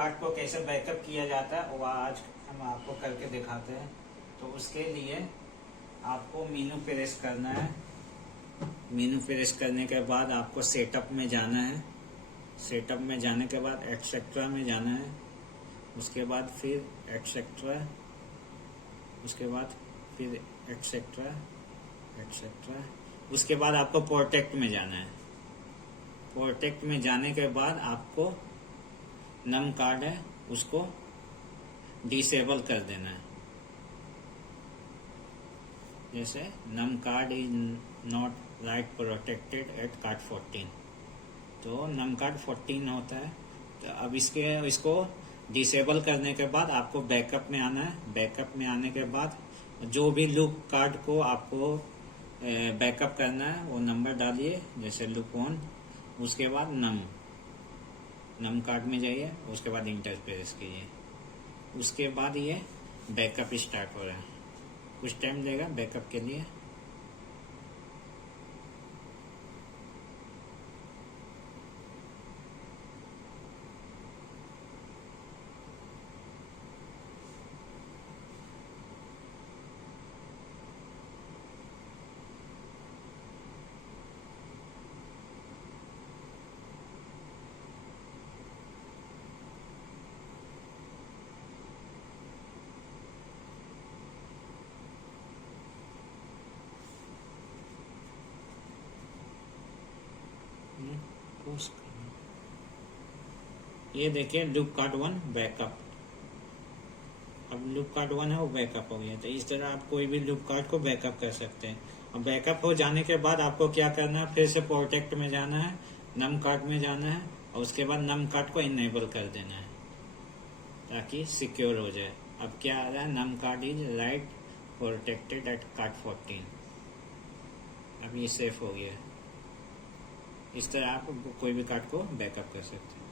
Card को कैसे backup किया जाता है वो आज हम आपको करके दिखाते हैं। तो उसके लिए आपको मेनू प्रेस करना है। मेनू प्रेस करने के बाद आपको सेटअप में जाना है। सेटअप में जाने के बाद एक्सेट्रा में जाना है। उसके बाद फिर एक्सेट्रा, उसके बाद फिर एक्सेट्रा एक्सेट्रा। उसके बाद आपको प्रोटेक्ट में जाना है। प्रोटेक्ट में जाने के बाद आपको नम कार्ड है उसको डिसेबल कर देना है। जैसे num card is not write protected at card 14, तो नम कार्ड 14 होता है। तो अब इसको डिसेबल करने के बाद आपको बैकअप में आना है। बैकअप में आने के बाद जो भी लूप कार्ड को आपको बैकअप करना है वो नंबर डालिए, जैसे लूप 1। उसके बाद नम कार्ड में जाइए, उसके बाद इंटर प्रेस कीजिए। उसके बाद ये बैकअप स्टार्ट हो रहा है। कुछ टाइम लेगा बैकअप के लिए। ये देखिए लूप कार्ड 1 बैकअप। अब लूप कार्ड 1 है वो बैकअप हो गया। तो इस तरह आप कोई भी लूप कार्ड को बैकअप कर सकते हैं। अब बैकअप हो जाने के बाद आपको क्या करना है, फिर से प्रोटेक्ट में जाना है, नम कार्ड में जाना है और उसके बाद नम कार्ड को इनेबल कर देना है ताकि सिक्योर हो जाए। अब क्या आ रहा है, num card is write protected at card 14। अब ये सेफ हो गया। इस तरह आप कोई भी कार्ड को बैकअप कर सकते हैं।